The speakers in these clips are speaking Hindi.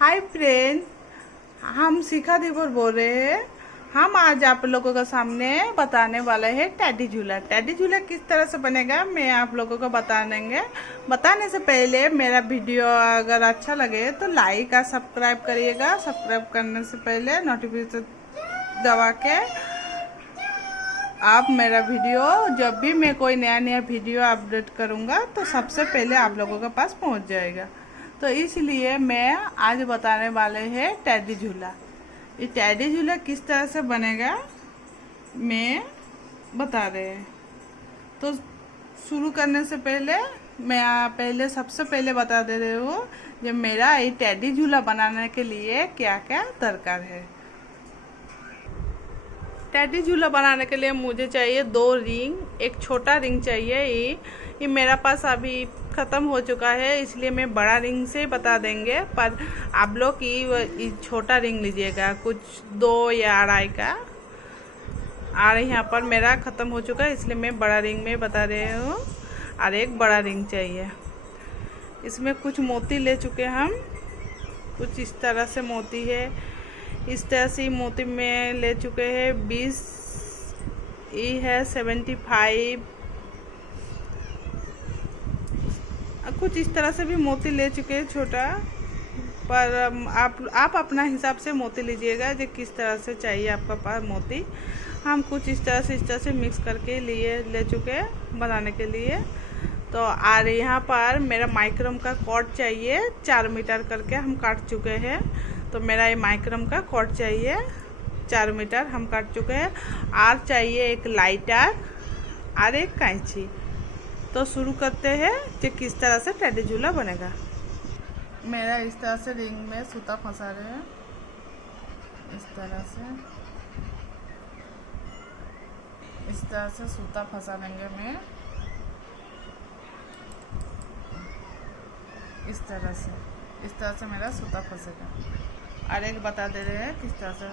हाय फ्रेंड, हम शिखा देवर बोल रहे हैं। हम आज आप लोगों के सामने बताने वाले हैं टेडी झूला। टेडी झूला किस तरह से बनेगा मैं आप लोगों को बता देंगे। बताने से पहले मेरा वीडियो अगर अच्छा लगे तो लाइक और सब्सक्राइब करिएगा। सब्सक्राइब करने से पहले नोटिफिकेशन दबा के आप मेरा वीडियो जब भी मैं कोई नया वीडियो अपडेट करूँगा तो सबसे पहले आप लोगों के पास पहुँच जाएगा। तो इसलिए मैं आज बताने वाले हैं टेडी झूला। ये टेडी झूला किस तरह से बनेगा मैं बता रहे हैं। तो शुरू करने से पहले मैं सबसे पहले बता दे रही हूँ जब मेरा ये टेडी झूला बनाने के लिए क्या क्या दरकार है। टेडी झूला बनाने के लिए मुझे चाहिए 2 रिंग, एक छोटा रिंग चाहिए। ये मेरा पास अभी ख़त्म हो चुका है, इसलिए मैं बड़ा रिंग से बता देंगे, पर आप लोग ये छोटा रिंग लीजिएगा, कुछ 2 या 2.5 का। और यहाँ पर मेरा ख़त्म हो चुका है इसलिए मैं बड़ा रिंग में बता रही हूँ। और एक बड़ा रिंग चाहिए। इसमें कुछ मोती ले चुके हम, कुछ इस तरह से मोती है। इस तरह से मोती में ले चुके हैं 20, ये है 75। कुछ इस तरह से भी मोती ले चुके हैं छोटा, पर आप अपना हिसाब से मोती लीजिएगा जो किस तरह से चाहिए आपका पास मोती। हम कुछ इस तरह से मिक्स करके ले चुके हैं बनाने के लिए। तो और यहाँ पर मेरा माइक्रम का कॉर्ड चाहिए 4 मीटर करके हम काट चुके हैं। तो मेरा ये माइक्रम का कॉर्ड चाहिए 4 मीटर हम काट चुके हैं। और चाहिए एक लाइटर और एक कैंची। तो शुरू करते हैं कि किस तरह से टेडी झूला बनेगा। मेरा इस तरह से रिंग में सूता फंसा रहे हैं, इस तरह से सूता फंसा लेंगे मैं इस तरह से मेरा सूता फंसेगा। और एक बता दे रहे हैं किस तरह से,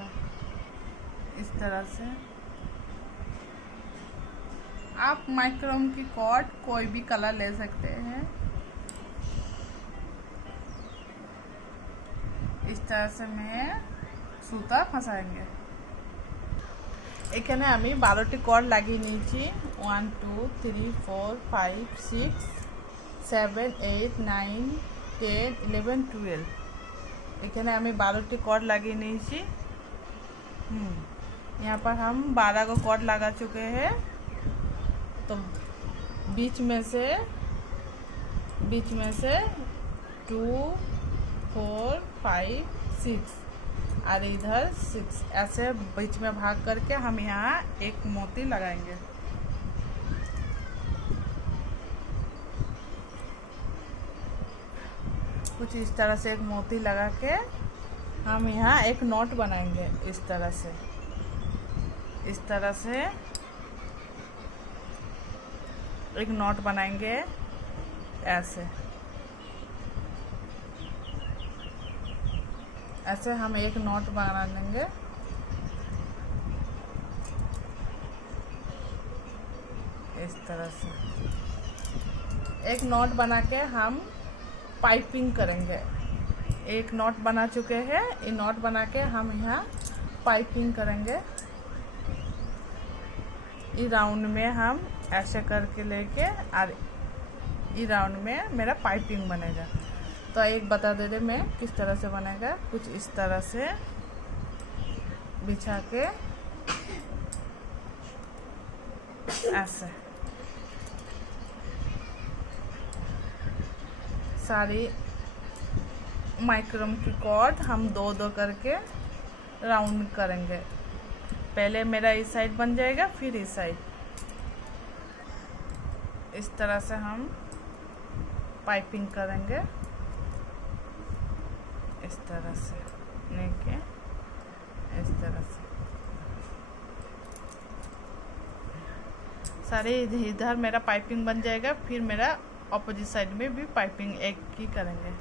इस तरह से आप माइक्रोम की कॉर्ड कोई भी कलर ले सकते हैं। इस तरह से मैं सूता फंसाएंगे। এখানে আমি 12টি কর্ড লাগিয়ে নিয়েছি। 1 2 3 4 5 6 7 8 9 10 11 12। এখানে আমি 12टी कॉर्ड লাগিয়ে নিয়েছি। यहाँ पर हम 12 को कॉर्ड लगा चुके हैं। तो बीच में से 2 4 5 6 और इधर 6 ऐसे बीच में भाग करके हम यहाँ एक मोती लगाएंगे। कुछ इस तरह से एक मोती लगा के हम यहाँ एक नॉट बनाएंगे। इस तरह से एक नॉट बनाएंगे। ऐसे हम एक नॉट बना लेंगे। इस तरह से एक नॉट बना के हम पाइपिंग करेंगे। एक नॉट बना चुके हैं, ये नॉट बना के हम यहाँ पाइपिंग करेंगे। ये राउंड में हम ऐसे करके लेके और ये राउंड में मेरा पाइपिंग बनेगा। तो एक बता दे रहे मैं किस तरह से बनेगा। कुछ इस तरह से बिछा के ऐसे सारी माइक्रोम की कॉर्ड हम 2 करके राउंड करेंगे। पहले मेरा इस साइड बन जाएगा, फिर इस साइड। इस तरह से हम पाइपिंग करेंगे। इस तरह से लेके इस तरह से सारे इधर मेरा पाइपिंग बन जाएगा। फिर मेरा ऑपोजिट साइड में भी पाइपिंग एक ही करेंगे।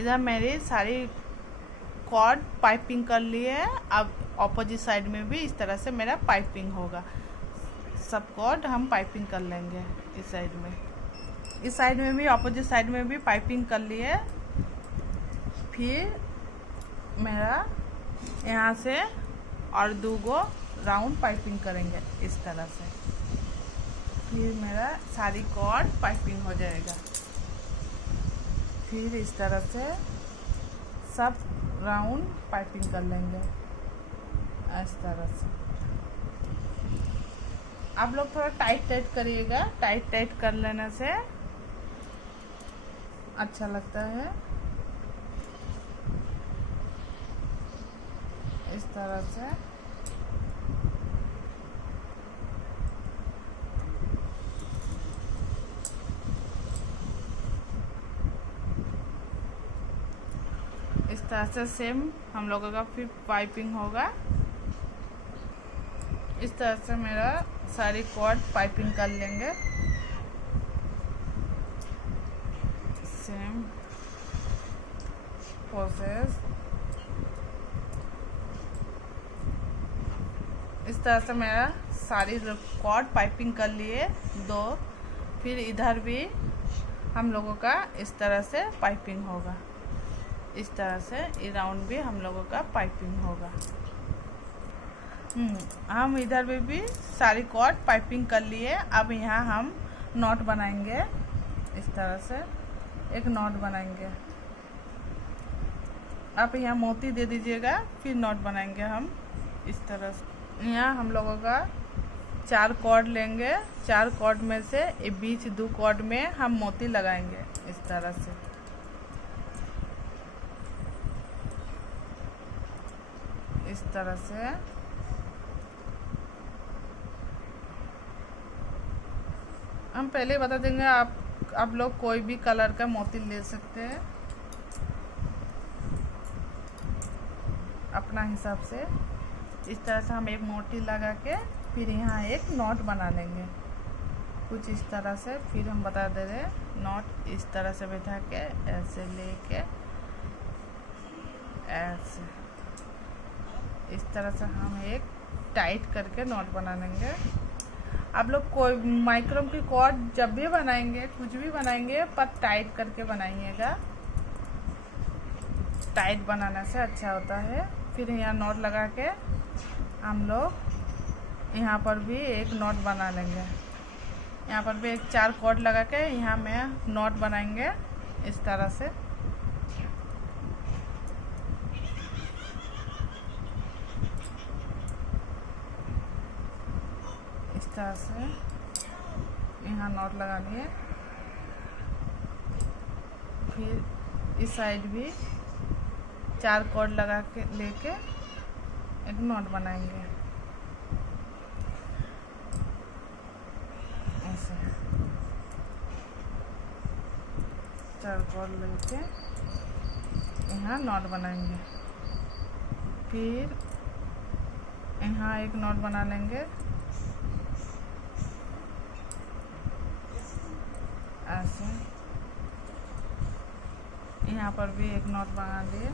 इधर मेरी सारी कॉर्ड पाइपिंग कर लिए है। अब ऑपोजिट साइड में भी इस तरह से मेरा पाइपिंग होगा। सब कॉर्ड हम पाइपिंग कर लेंगे। इस साइड में भी ऑपोजिट साइड में भी पाइपिंग कर लिए। फिर मेरा यहाँ से और 2 गो राउंड पाइपिंग करेंगे इस तरह से, फिर मेरा सारी कॉर्ड पाइपिंग हो जाएगा। फिर इस तरह से सब राउंड पाइपिंग कर लेंगे इस तरह से। आप लोग थोड़ा टाइट करिएगा, टाइट कर लेने से अच्छा लगता है। इस तरह से सेम हम लोगों का फिर पाइपिंग होगा। इस तरह से मेरा सारी कॉर्ड पाइपिंग कर लेंगे। सेम प्रोसेस इस तरह से मेरा सारी कॉर्ड पाइपिंग कर लिए 2। फिर इधर भी हम लोगों का इस तरह से पाइपिंग होगा। इस तरह से ये राउंड भी हम लोगों का पाइपिंग होगा। हम इधर भी सारी कॉर्ड पाइपिंग कर लिए। अब यहाँ हम नॉट बनाएंगे। इस तरह से एक नॉट बनाएंगे। आप यहाँ मोती दे दीजिएगा, फिर नॉट बनाएंगे हम इस तरह से। यहाँ हम लोगों का 4 कॉर्ड लेंगे। 4 कॉर्ड में से बीच 2 कॉर्ड में हम मोती लगाएंगे इस तरह से। इस तरह से हम पहले बता देंगे, आप लोग कोई भी कलर का मोती ले सकते हैं अपना हिसाब से। इस तरह से हम एक मोती लगा के फिर यहाँ एक नॉट बना लेंगे कुछ इस तरह से। फिर हम बता दे रहे नॉट इस तरह से बैठा के ऐसे लेके ऐसे इस तरह से हम एक टाइट करके नॉट बना लेंगे। आप लोग कोई माइक्रोम की कॉर्ड जब भी बनाएंगे, कुछ भी बनाएंगे, पर टाइट करके बनाइएगा। टाइट बनाने से अच्छा होता है। फिर यहाँ नॉट लगा के हम लोग यहाँ पर भी एक नॉट बना लेंगे। यहाँ पर भी एक 4 कॉर्ड लगा के यहाँ में नॉट बनाएंगे इस तरह से। इस तरह से यहाँ नॉट लगा लिए। फिर इस साइड भी 4 कॉर्ड लगा के लेके एक नॉट बनाएंगे ऐसे। 4 कॉर्ड लेके यहाँ नॉट बनाएंगे। फिर यहाँ एक नॉट बना लेंगे ऐसे। यहाँ पर भी एक नॉट बना लिए।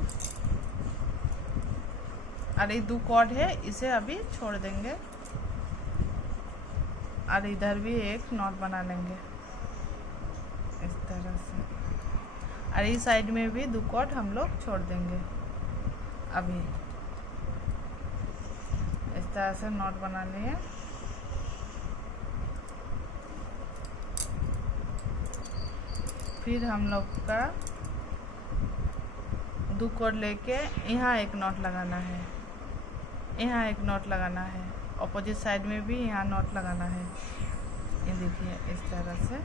और ये 2 कॉर्ड है, इसे अभी छोड़ देंगे। और इधर भी एक नॉट बना लेंगे इस तरह से। और इस साइड में भी 2 कॉर्ड हम लोग छोड़ देंगे अभी। इस तरह से नॉट बना लिए। फिर हम लोग का 2 कॉर्ड लेके यहाँ एक नॉट लगाना है, यहाँ एक नॉट लगाना है। अपोजिट साइड में भी यहाँ नॉट लगाना है। ये देखिए इस तरह से।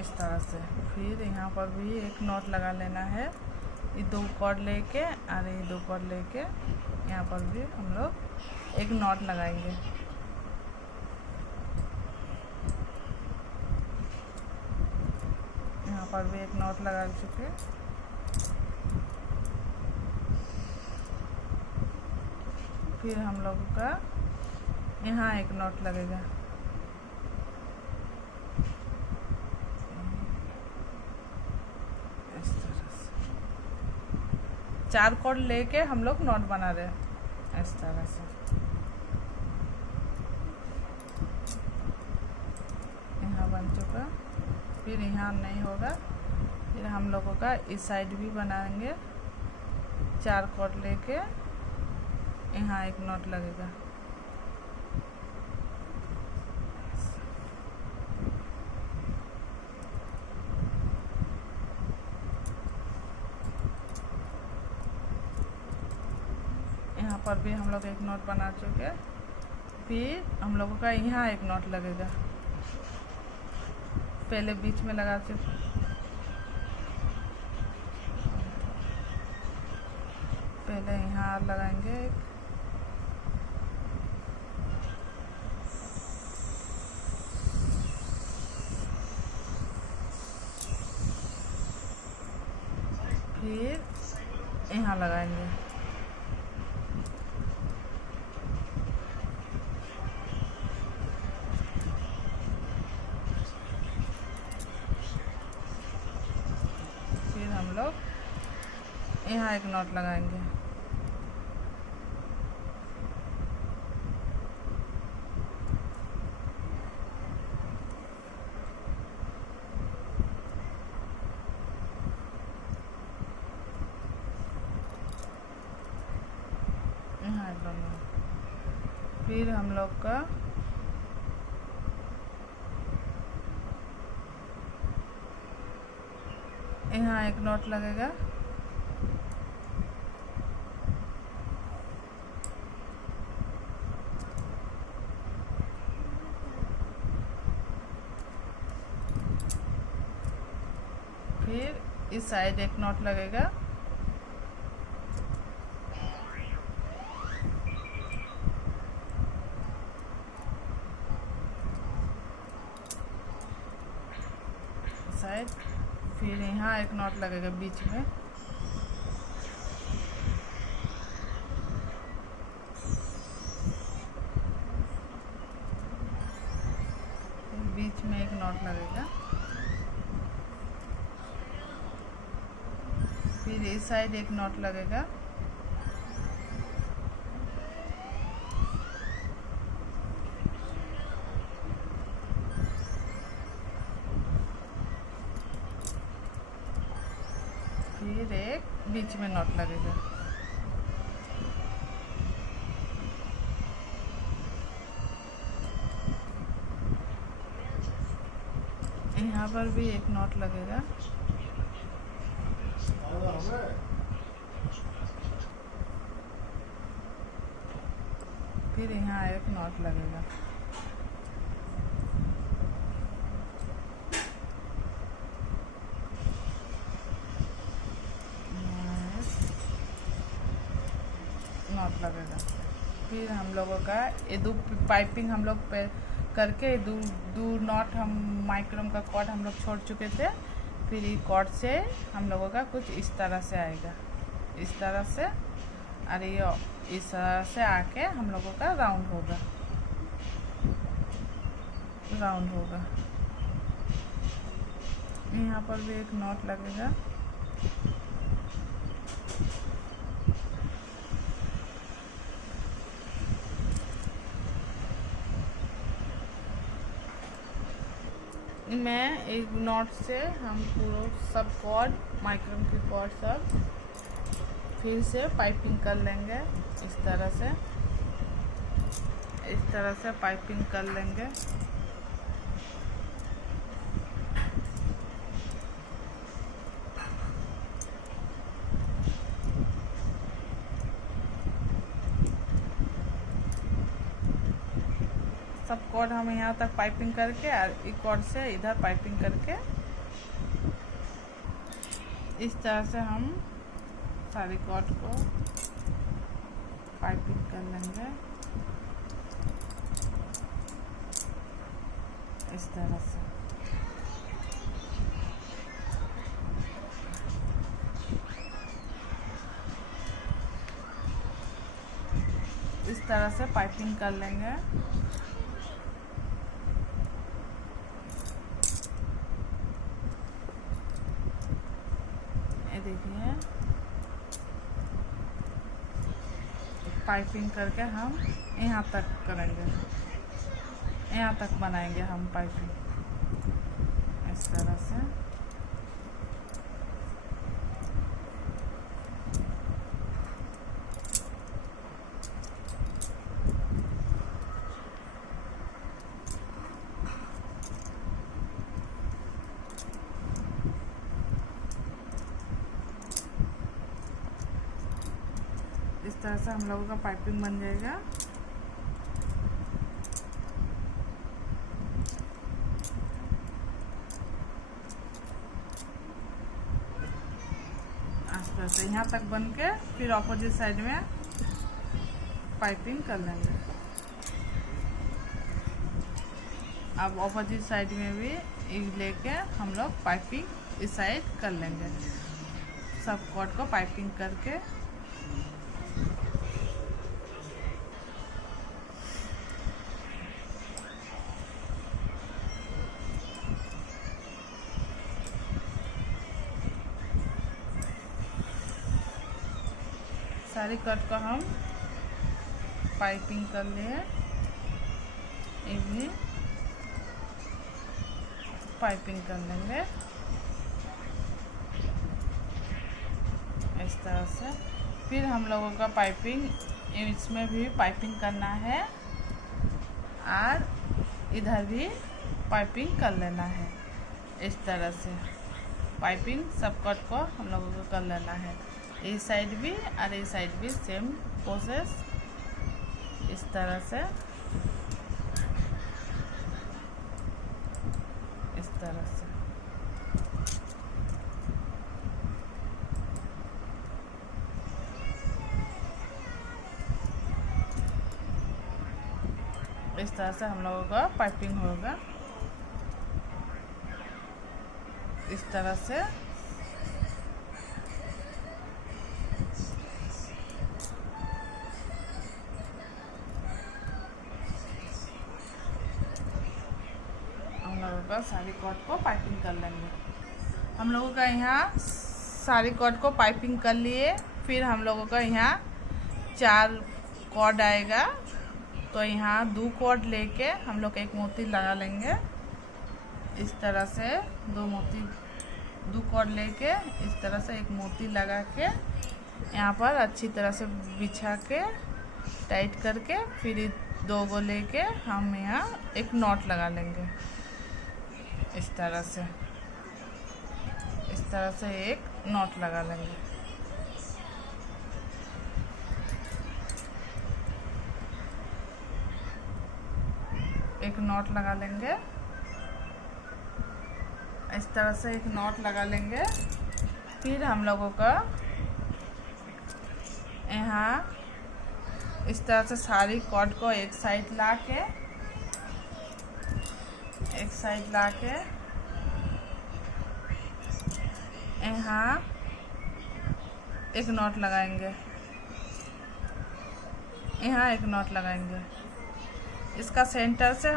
इस तरह से फिर यहाँ पर भी एक नॉट लगा लेना है। ये 2 कॉर्ड लेके और ये 2 कॉर्ड लेके यहाँ पर भी हम लोग एक नॉट लगाएंगे। यहाँ पर भी एक नॉट लगा चुके। फिर हम लोग का यहाँ एक नॉट लगेगा। इस तरह से 4 कॉर्ड लेके हम लोग नॉट बना रहे हैं इस तरह से। फिर यहाँ नहीं होगा, फिर हम लोगों का इस साइड भी बनाएंगे। 4 कॉर्ड लेके यहाँ एक नॉट लगेगा। यहाँ पर भी हम लोग एक नॉट बना चुके। फिर हम लोगों का यहाँ एक नॉट लगेगा, पहले बीच में लगा चुके। पहले यहाँ लगाएंगे एक, फिर यहाँ लगाएंगे। फिर हम लोग यहाँ एक नॉट लगाएंगे। यहाँ एक नॉट। फिर हम लोग का यहाँ एक नॉट लगेगा। फिर इस साइड एक नॉट लगेगा। साइड, फिर यहाँ एक नॉट लगेगा बीच में। बीच में एक नॉट लगेगा। फिर इस साइड एक नॉट लगेगा। फिर एक बीच में नॉट लगेगा। यहाँ पर भी एक नॉट लगेगा। फिर यहाँ एक नॉट लगेगा। नॉट लगेगा। फिर हम लोगों का ये 2 पाइपिंग हम लोग पे करके 2 नॉट हम माइक्रोम का कॉर्ड हम लोग छोड़ चुके थे। फिर ये कॉर्ड से हम लोगों का कुछ इस तरह से आएगा, इस तरह से, और ये इस तरह से आके हम लोगों का राउंड होगा, राउंड होगा। यहाँ पर भी एक नॉट लगेगा। मैं एक नॉट से हम पूरा सब कॉर्ड माइक्रोम की कॉर्ड सब फिर से पाइपिंग कर लेंगे। इस तरह से पाइपिंग कर लेंगे। सब कॉर्ड हम यहाँ तक पाइपिंग करके और एक कॉर्ड से इधर पाइपिंग करके इस तरह से हम सारी कॉर्ड को पाइपिंग कर लेंगे। इस तरह से पाइपिंग कर लेंगे। ये देखिए पाइपिंग करके हम यहाँ तक करेंगे, यहाँ तक बनाएंगे हम पाइपिंग इस तरह से। इस तरह से हम लोगों का पाइपिंग बन जाएगा। इस तरह से यहाँ तक बन के फिर ऑपोजिट साइड में पाइपिंग कर लेंगे। अब ऑपोजिट साइड में भी लेके हम लोग पाइपिंग इस साइड कर लेंगे। सब कॉर्ड को पाइपिंग करके सारी कट को हम पाइपिंग कर लिए। ये भी पाइपिंग कर लेंगे इस तरह से। फिर हम लोगों का पाइपिंग इसमें भी पाइपिंग करना है और इधर भी पाइपिंग कर लेना है। इस तरह से पाइपिंग सब कट को हम लोगों को कर लेना है। इस साइड भी और इस साइड भी सेम प्रोसेस इस तरह से, इस तरह से। इस तरह से हम लोगों का पाइपिंग होगा। इस तरह से का सारी कॉर्ड को पाइपिंग कर लेंगे। हम लोगों का यहाँ सारी कॉर्ड को पाइपिंग कर लिए। फिर हम लोगों का यहाँ 4 कॉर्ड आएगा, तो यहाँ 2 कॉर्ड लेके हम लोग एक मोती लगा लेंगे। इस तरह से 2 कॉर्ड लेके इस तरह से एक मोती लगा के यहाँ पर अच्छी तरह से बिछा के टाइट करके फिर 2 को लेके हम यहाँ एक नॉट लगा लेंगे। इस तरह से एक नॉट लगा लेंगे। एक नॉट लगा लेंगे। इस तरह से एक नॉट लगा लेंगे। फिर हम लोगों का यहाँ इस तरह से सारी कॉर्ड को एक साइड ला के यहाँ एक नॉट लगाएंगे। यहाँ एक नॉट लगाएंगे। इसका सेंटर से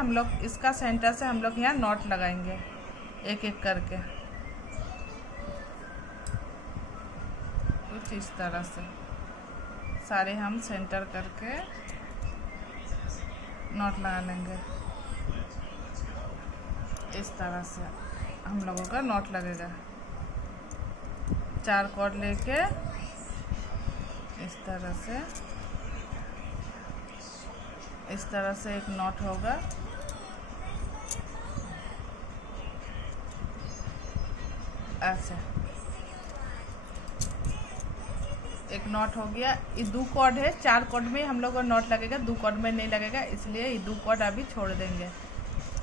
हम लोग यहाँ नॉट लगाएंगे एक एक करके, कुछ इस तरह से सारे हम सेंटर करके नॉट लगा लेंगे। इस तरह से हम लोगों का नॉट लगेगा। 4 कॉर्ड लेके इस तरह से एक नॉट होगा। ऐसे एक नॉट हो गया। ये 2 कॉर्ड है, 4 कॉर्ड में हम लोग को नॉट लगेगा, 2 कॉर्ड में नहीं लगेगा, इसलिए ये 2 कॉर्ड अभी छोड़ देंगे।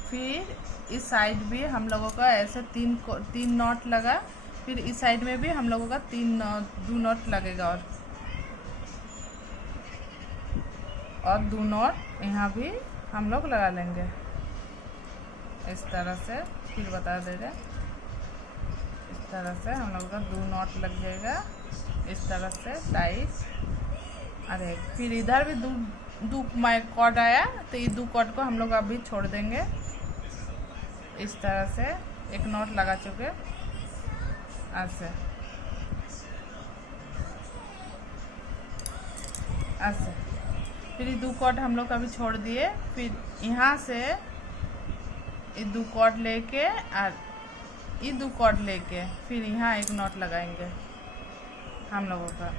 फिर इस साइड भी हम लोगों का ऐसे 3 नॉट लगा। फिर इस साइड में भी हम लोगों का 2 नॉट लगेगा और 2 नॉट यहाँ भी हम लोग लगा लेंगे इस तरह से। फिर बता दे रहे, इस तरह से हम लोगों का 2 नॉट लग जाएगा इस तरह से टाइट। अरे फिर इधर भी 2 कॉर्ड आया, तो ये 2 कॉर्ड को हम लोग अभी छोड़ देंगे। इस तरह से एक नॉट लगा चुके ऐसे ऐसे। फिर ये 2 कॉर्ड हम लोग अभी छोड़ दिए। फिर यहाँ से ये 2 कॉर्ड लेके और ये 2 कॉर्ड लेके फिर यहाँ एक नॉट लगाएंगे हम लोगों का।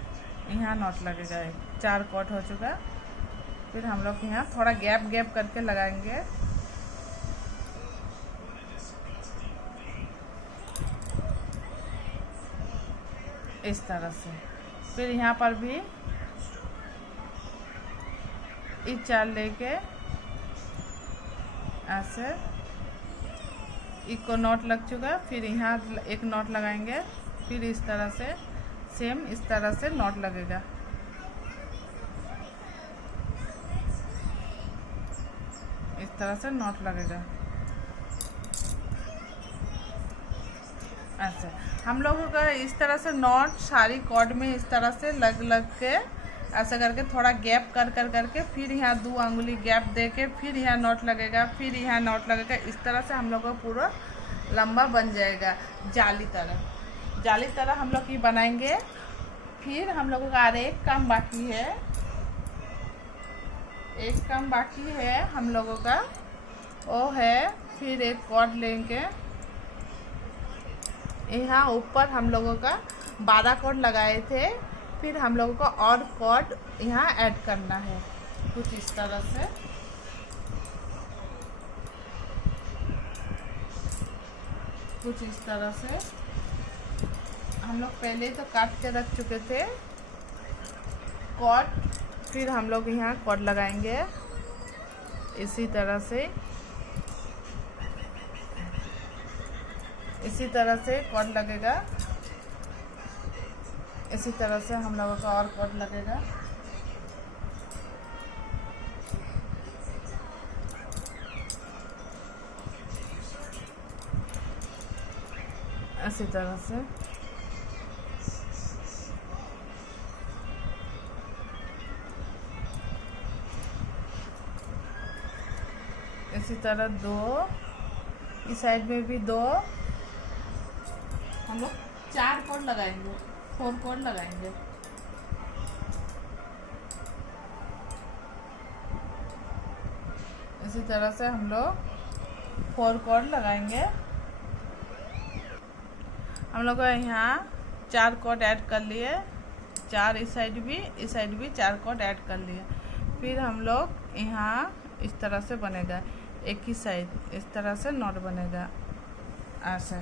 यहाँ नॉट लगेगा, 4 कॉर्ड हो चुका। फिर हम लोग यहाँ थोड़ा गैप गैप करके लगाएंगे। इस तरह से। फिर यहाँ पर भी ये 4 लेके ऐसे एक को नॉट लग चुका। फिर यहाँ एक नॉट लगाएंगे। फिर इस तरह से सेम इस तरह से नॉट लगेगा। इस तरह से नॉट लगेगा ऐसे। हम लोगों का इस तरह से नॉट सारी कॉर्ड में इस तरह से लग लग के ऐसा करके थोड़ा गैप कर कर करके फिर यहाँ 2 अंगुली गैप दे के फिर यहाँ नॉट लगेगा, फिर यहाँ नॉट लगेगा। इस तरह से हम लोग का पूरा लंबा बन जाएगा जाली तरह हम लोग ये बनाएंगे। फिर हम लोगों का एक काम बाकी है, हम लोगों का वो है। फिर एक कॉर्ड लेंगे, यहाँ ऊपर हम लोगों का 12 कॉर्ड लगाए थे। फिर हम लोगों को और कॉर्ड यहाँ ऐड करना है कुछ इस तरह से। कुछ इस तरह से हम लोग पहले तो काट के रख चुके थे कॉर्ड। फिर हम लोग यहाँ कॉर्ड लगाएंगे इसी तरह से। इसी तरह से कॉर्ड लगेगा। इसी तरह से हम लोगों का और कॉर्ड लगेगा। इसी तरह से इसी तरह 2 इस साइड में भी 2 हम लोग 4 कॉर्ड लगाएंगे, 4 कॉर्ड लगाएंगे। इसी तरह से हम लोग 4 कॉर्ड लगाएंगे। हम लोग यहाँ 4 कॉर्ड ऐड कर लिए, 4 इस साइड भी 4 कॉर्ड ऐड कर लिए। फिर हम लोग यहाँ इस तरह से बनेगा, एक ही साइड इस तरह से नॉट बनेगा ऐसे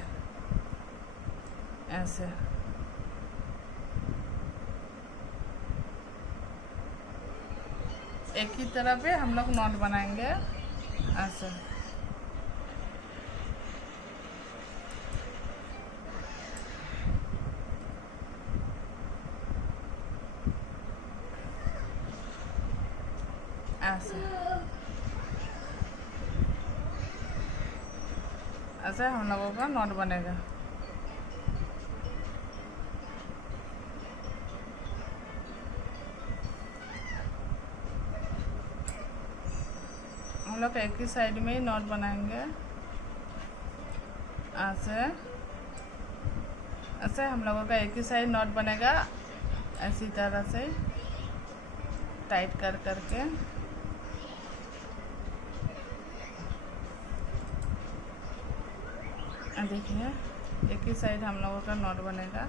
ऐसे। एक ही तरह पे हम लोग नॉट बनाएंगे ऐसे। ऐसे हम लोगों का नॉट बनेगा। हम लोग एक ही साइड में ही नॉट बनाएंगे ऐसे ऐसे। हम लोगों का एक ही साइड नॉट बनेगा ऐसी तरह से टाइट कर करके। देखिए एक ही साइड हम लोगों का नॉट बनेगा।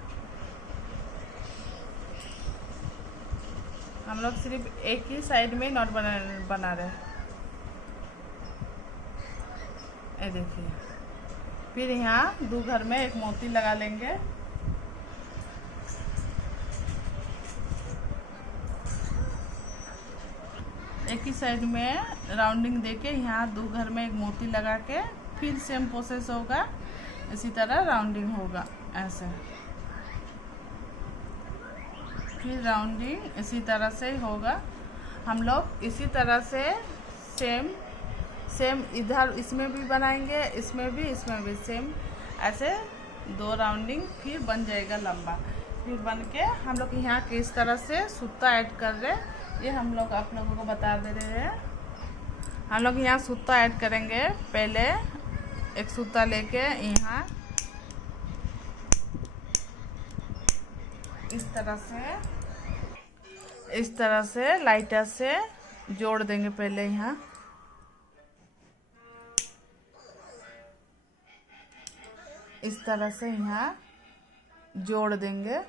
हम लोग सिर्फ एक ही साइड में नॉट बना रहे हैं। ये देखिए। फिर यहाँ 2 घर में एक मोती लगा लेंगे। एक ही साइड में राउंडिंग देके यहाँ 2 घर में एक मोती लगा के फिर सेम प्रोसेस होगा। इसी तरह राउंडिंग होगा ऐसे। फिर राउंडिंग इसी तरह से ही होगा। हम लोग इसी तरह से सेम इधर इसमें भी बनाएंगे, इसमें भी सेम ऐसे 2 राउंडिंग। फिर बन जाएगा लंबा। फिर बन के हम लोग यहाँ किस तरह से सूता ऐड कर रहे हैं ये हम लोग आप लोगों को बता दे रहे हैं। हम लोग यहाँ सूता ऐड करेंगे। पहले एक सूता लेके यहाँ इस तरह से लाइटर से जोड़ देंगे। पहले यहाँ इस तरह से यहाँ जोड़ देंगे।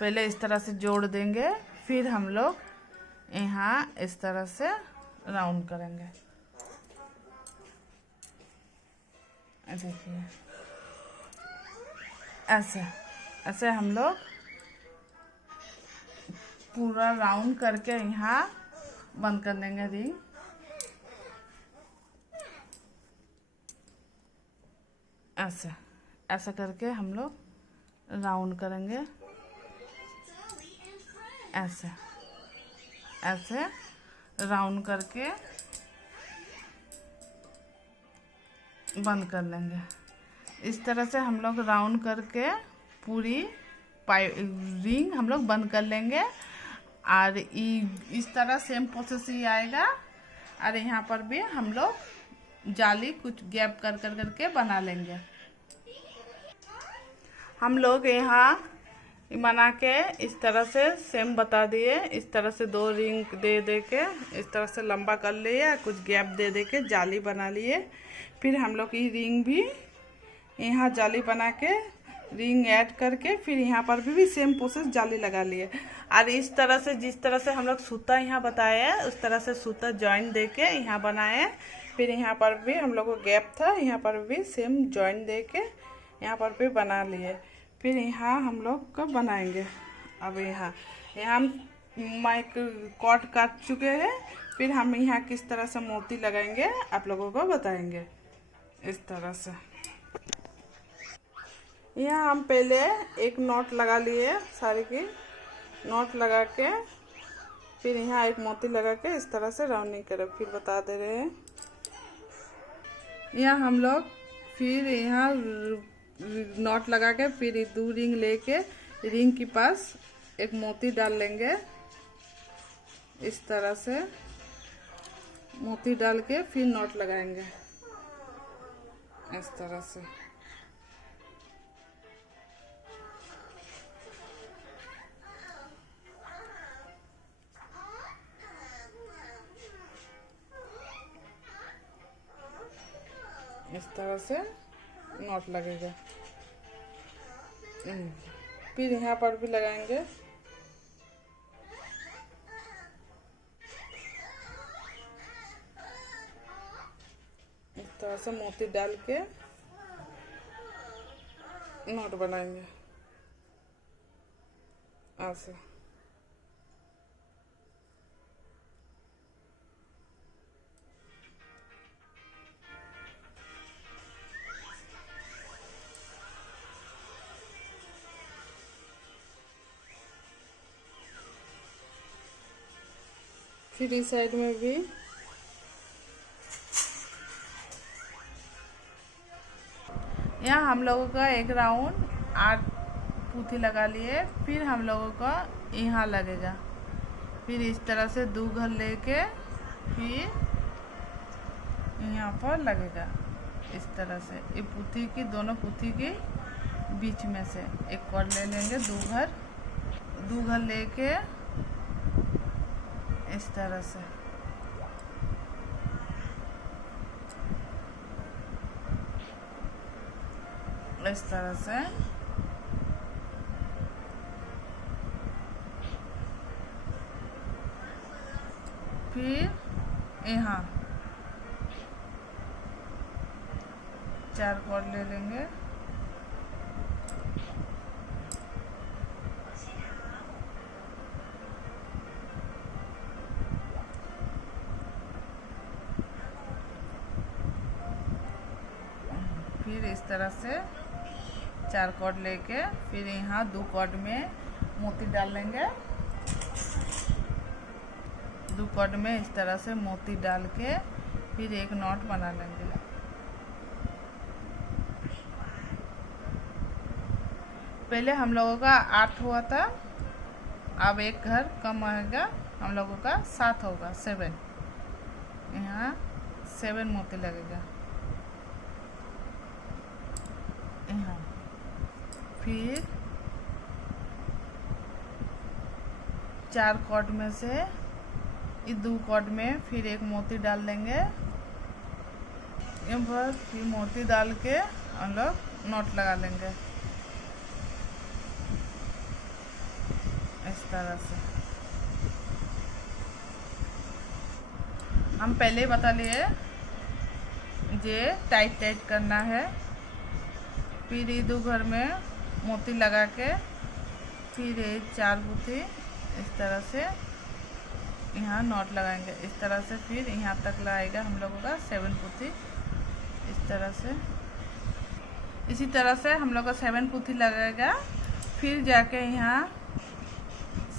पहले इस तरह से जोड़ देंगे, फिर हम लोग यहाँ इस तरह से राउंड करेंगे। देखिए ऐसे ऐसे हम लोग पूरा राउंड करके यहाँ बंद कर देंगे रिंग। ऐसे ऐसा करके हम लोग राउंड करेंगे। ऐसे ऐसे राउंड करके बंद कर लेंगे। इस तरह से हम लोग राउंड करके पूरी रिंग हम लोग बंद कर लेंगे। और इस तरह सेम प्रोसेस ही आएगा। और यहाँ पर भी हम लोग जाली कुछ गैप कर कर करके बना लेंगे। हम लोग यहाँ बना के इस तरह से सेम बता दिए। इस तरह से 2 रिंग दे दे के इस तरह से लंबा कर लिए, कुछ गैप दे दे के जाली बना लिए। फिर हम लोग ये रिंग भी यहाँ जाली बना के रिंग ऐड करके फिर यहाँ पर भी सेम प्रोसेस जाली लगा लिए। और इस तरह से जिस तरह से हम लोग सूता यहाँ बताए उस तरह से सूता जॉइंट दे के यहाँ बनाए। फिर यहाँ पर भी हम लोग को गैप था, यहाँ पर भी सेम जॉइंट दे के यहाँ पर भी बना लिए। फिर यहाँ हम लोग का बनाएंगे। अब यहाँ हम माइक कॉट काट चुके हैं। फिर हम यहाँ किस तरह से मोती लगाएंगे आप लोगों को बताएंगे। इस तरह से यहाँ हम पहले एक नॉट लगा लिए, साड़ी की नॉट लगा के फिर यहाँ एक मोती लगा के इस तरह से राउंडिंग करें। फिर बता दे रहे हैं। यहाँ हम लोग फिर यहाँ नॉट लगा के फिर 2 रिंग लेके रिंग के पास एक मोती डाल लेंगे। इस तरह से मोती डाल के फिर नॉट लगाएंगे। इस तरह से नॉट लगेगा। फिर यहाँ पर भी लगाएंगे। इस तरह से मोती डाल के नॉट बनाएंगे ऐसे। फिर इस साइड में भी यहाँ हम लोगों का एक राउंड 8 पूथी लगा लिए। फिर हम लोगों का यहाँ लगेगा। फिर इस तरह से 2 घर लेके फिर यहाँ पर लगेगा। इस तरह से ये पूथी की दोनों पूथी के बीच में से एक कॉर्ड ले लेंगे। 2 घर लेके इस तरह से फिर यहाँ 4 कॉर्ड ले लेंगे। फिर इस तरह से 4 कॉर्ड लेके फिर यहाँ 2 कॉर्ड में मोती डाल लेंगे। 2 कॉर्ड में इस तरह से मोती डाल के फिर एक नॉट बना लेंगे। पहले हम लोगों का 8 हुआ था, अब एक घर कम आएगा, हम लोगों का 7 होगा, 7। यहाँ 7 मोती लगेगा यहाँ। फिर 4 कॉर्ड में से इस 2 कॉर्ड में फिर एक मोती डाल देंगे। ये पर फिर मोती डाल के हम लोग नॉट लगा लेंगे इस तरह से। हम पहले ही बता लिए ये टाइट करना है। फिर ये 2 घर में मोती लगा के फिर ये 4 गुत्थी इस तरह से यहाँ नॉट लगाएंगे इस तरह से। फिर यहाँ तक लगाएगा हम लोगों का 7 गुत्थी इस तरह से। इसी तरह से हम लोग का 7 गुत्थी लगेगा। फिर जाके यहाँ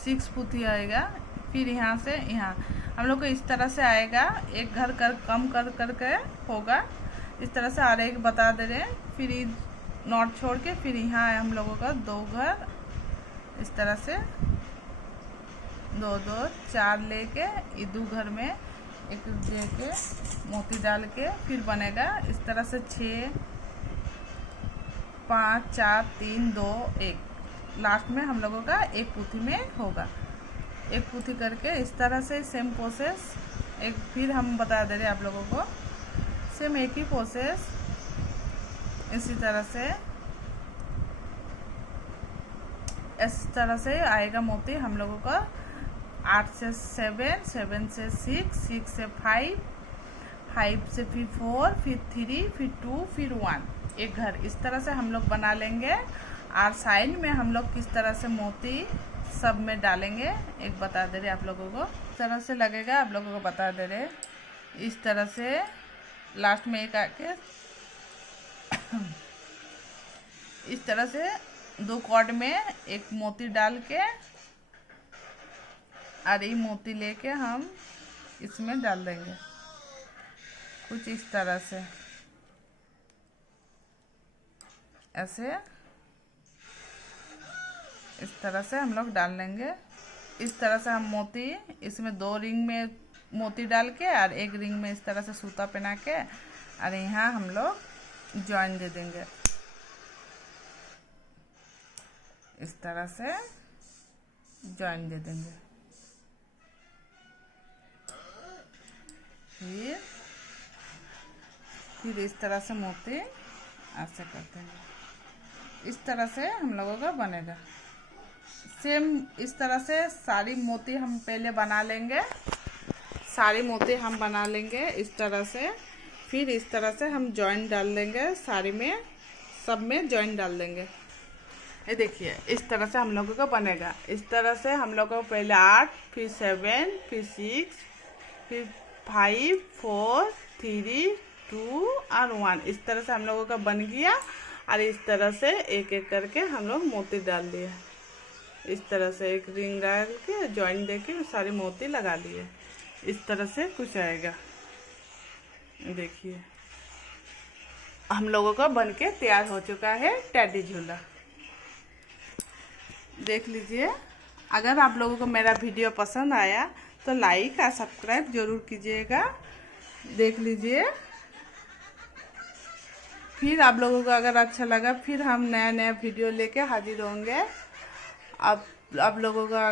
6 गुत्थी आएगा। फिर यहाँ से यहाँ हम लोग को इस तरह से आएगा। एक घर कम करके होगा इस तरह से। और एक बता दे रहे हैं। फिर नॉट छोड़ के फिर यहाँ है हम लोगों का 2 घर इस तरह से 2 2 4 लेके ये 2 घर में एक लेके मोती डाल के फिर बनेगा इस तरह से 6 5 4 3 2 1। लास्ट में हम लोगों का एक पुथी में होगा। एक पुथी करके इस तरह से सेम प्रोसेस एक फिर हम बता दे रहे हैं आप लोगों को। सेम एक ही प्रोसेस इसी तरह से इस तरह से आएगा मोती हम लोगों का। 8 से 7 7 से 6 6 से 5 5 से फिर 4 फिर 3 फिर 2 फिर 1 एक घर इस तरह से हम लोग बना लेंगे। और साइड में हम लोग किस तरह से मोती सब में डालेंगे एक बता दे रहे आप लोगों को। इस तरह से लगेगा आप लोगों को बता दे रहे। इस तरह से लास्ट में एक आके इस तरह से 2 कॉर्ड में एक मोती डाल के और ये मोती लेके हम इसमें डाल देंगे कुछ इस तरह से। ऐसे इस तरह से हम लोग डाल लेंगे। इस तरह से हम मोती इसमें 2 रिंग में मोती डाल के और एक रिंग में इस तरह से सूता पहना के और यहाँ हम लोग जॉइन दे देंगे इस तरह से जॉइन दे देंगे। फिर इस तरह से मोती ऐसे कर देंगे। इस तरह से हम लोगों का बनेगा। सेम इस तरह से सारी मोती हम पहले बना लेंगे। सारी मोती हम बना लेंगे इस तरह से। फिर इस तरह से हम जॉइन डाल देंगे साड़ी में सब में जॉइन डाल देंगे। ये देखिए इस तरह से हम लोगों का बनेगा। इस तरह से हम लोगों को पहले 8 फिर 7 फिर 6 फिर 5 4 3 2 और 1 इस तरह से हम लोगों का बन गया। और इस तरह से एक एक करके हम लोग मोती डाल दिए। इस तरह से एक रिंग डाल के जॉइन दे के सारी मोती लगा लिए। इस तरह से कुछ आएगा। देखिए हम लोगों का बन के तैयार हो चुका है टेडी झूला। देख लीजिए। अगर आप लोगों को मेरा वीडियो पसंद आया तो लाइक और सब्सक्राइब जरूर कीजिएगा। देख लीजिए। फिर आप लोगों को अगर अच्छा लगा फिर हम नया वीडियो लेके हाजिर होंगे। आप लोगों का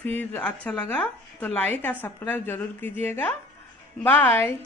फिर अच्छा लगा तो लाइक और सब्सक्राइब जरूर कीजिएगा। बाय।